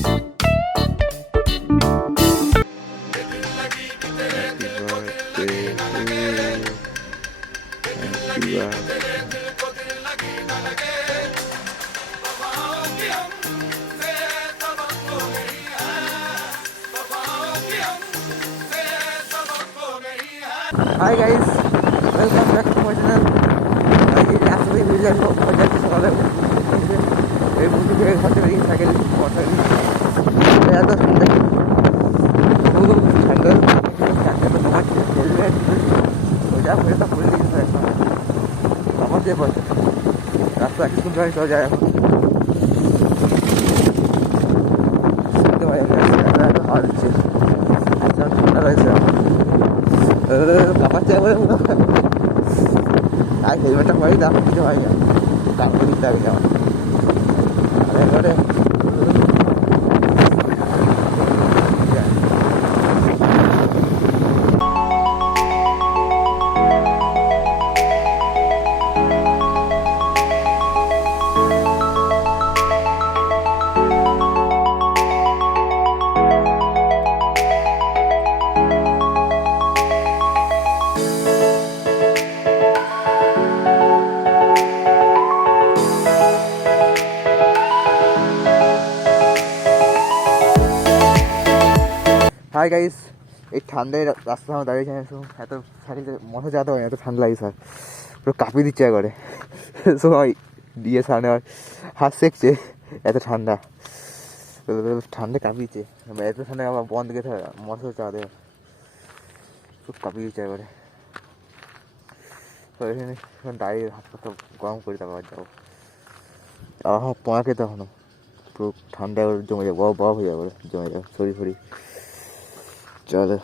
Happy birthday to you. Happy birthday. Hi guys, welcome back to my channel. আজকে রাস্তাতে বেরিয়ে যাবো মজা কিছু হবে এই মুহূর্তে বের হতে তো কমাচ্ছে হেলমেট ওইটা করে তো খুলে দিয়েছে একদম আমার যে রাস্তা একটু ধরে চলে যায় এখন। শুনতে পাই না এত হাওয়া দিচ্ছে। ঠান্ডা রয়েছে কাপাচ্ছে বলে মনে হয়। আর হেলমেটটা পরে দাম কিছু হয় না। কাপড় দিতে হবে আমার আর এবারে হাই গাইস এই ঠান্ডায় রা- রাস্তার আমার না শুধু এত সাইকেল মশা যাতে হয় এত ঠান্ডা লাগে স্যার। পুরো কাঁপিয়ে দিচ্ছে একবারে। সবাই দিয়ে সামনে আর হাত সেকছে এত ঠান্ডা। ঠান্ডা কাঁপিয়েছে। এত ঠান্ডা আমার বন্ধ গেছে মশা চাঁদে। খুব কাঁপিয়ে দিচ্ছে একবারে। এখানে দাঁড়িয়ে হাত গরম করে তারপর যাব। আমার পোঁয়া খেতে এখনও। পুরো ঠান্ডা জমে যাবে, বরফ বরফ হয়ে যাবে জমে যাবে শরীর ফরি চলো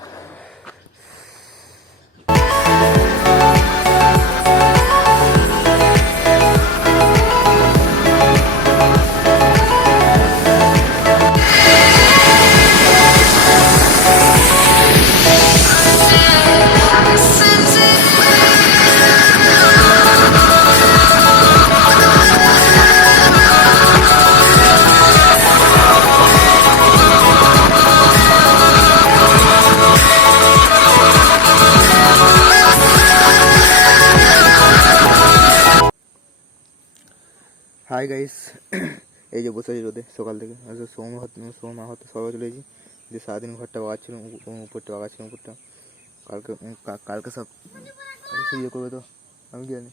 হাই গাইস এই যে বসে আছি রোদে, সকাল থেকে। আজকে সোম সোম হতে সবাই চলে গেছি যে সারাদিন ঘরটা বাগাচ্ছিল উপরটা বাগাচ্ছিল, উপরটা। কালকে কালকে সব ইয়ে করবে তো? আমি কি জানি?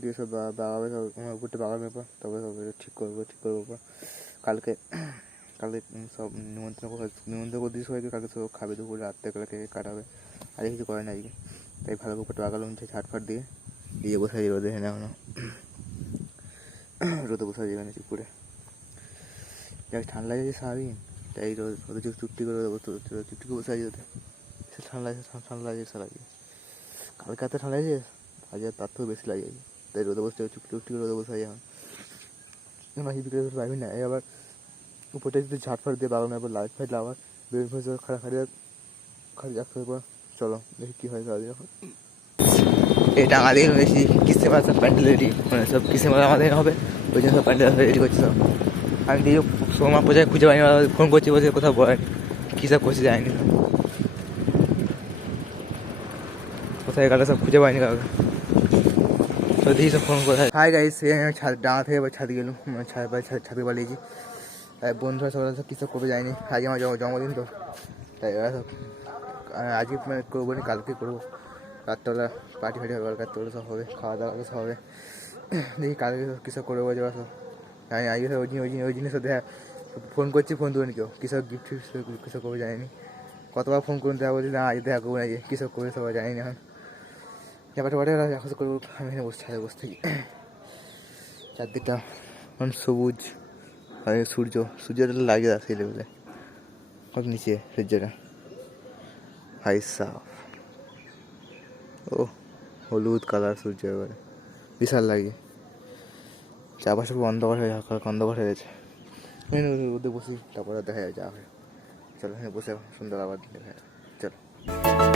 দিয়ে সব বাগাবে সব উপরটা বাগার ব্যাপার তবে সব ঠিক করব ঠিক করব। কালকে কালকে সব নিমন্ত্রণ করে নিমন্ত্রণ করে দিয়ে সবাইকে কালকে সব খাবে দুপুরে, রাত্রে কালকে কাটাবে। আর কিছু করে না আজকে। তাই ভালো উপরটা বাগালাম ঝাট ফাট দিয়ে। দিয়ে বসে রোদে এখানে এখনও। রোদে বসে আছি এখানে চুপ করে। যাক, ঠান্ডা লাগছে সারাদিন তাই রোদ রোদে চুপ চুপটি করে চুপটি করে বসে আছি রোদে। সে ঠান্ডা ঠা- ঠান্ডা লাগছে সারাদিন কালকে এত ঠান্ডা লাগছে, আজ তার থেকেও বেশি লাগে। তাই রোদে বসতে চুপটি চুপটি করে রোদে বসে আছি এখন। এখন আসি বিকেলে পারবি না। আবার উপরটা যদি ঝাট ফাট দিয়ে বাগানো আবার লাইট ফাইট আবার বের ফের খাড়া খাড়ি খাড়ি চলো, দেখি কী হয় সারাদিন এখন। এটা আমাদের বেশি কিসে মাছ সব প্যান্ডেল রেডি মানে সব কিসে মাছ আমাদের হবে, ওই জন্য সব প্যান্ডেল রেডি করছে সব। আমি দিয়ে সোমা পূজায় খুঁজে পাইনি ফোন করছি বলছে কোথাও বলেনি কী সব করছে যায়নি কোথায় গেলে সব খুঁজে পাইনি কাউকে। তো দেখি সব ফোন কোথায় হাই গাইস ছাদ ডাঙা থেকে ছাদ গেলাম মানে ছাদ ছাদ ছাদে পালিয়েছি। তাই বন্ধুরা সবাই সব কী সব করবে যায়নি আজকে আমার জন্মদিন তো, তাই ওরা সব আজকে মানে করব না, কালকে করব। রাত্রবেলা পার্টি ফার্টি হবে রাত্রবেলা সব হবে, খাওয়া দাওয়া সব হবে। দেখি কালকে সব কী সব করব যাওয়া আমি আজকে ওই জিনিস ওই জিনিস ওই জিনিস সব দেখা। ফোন করছি ফোন তুলেনি কেউ। কী সব গিফট ফিফট কী সব করব জানিনি। কতবার ফোন করুন, দেখা বলছি, না, আজ দেখা করব না যে কী সব করবে সবাই জানি না এখন ব্যাপারটা বাটে এখন করব। আমি এখানে বসে ছাদে বসে থাকি। চারদিকটা এখন সবুজ আর সূর্য। সূর্যটা লাগে সেই লেভেলে কত নিচে সূর্যটা। হাই সাফ ও, হলুদ কালার সূর্য এবারে। বিশাল লাগে। চারপাশে খুব অন্ধকার হয়ে অন্ধকার হয়ে গেছে। রোদে বসি, তারপরে দেখা যায় যা হয়। চলো বসে সুন্দর আবার দেখা চলো।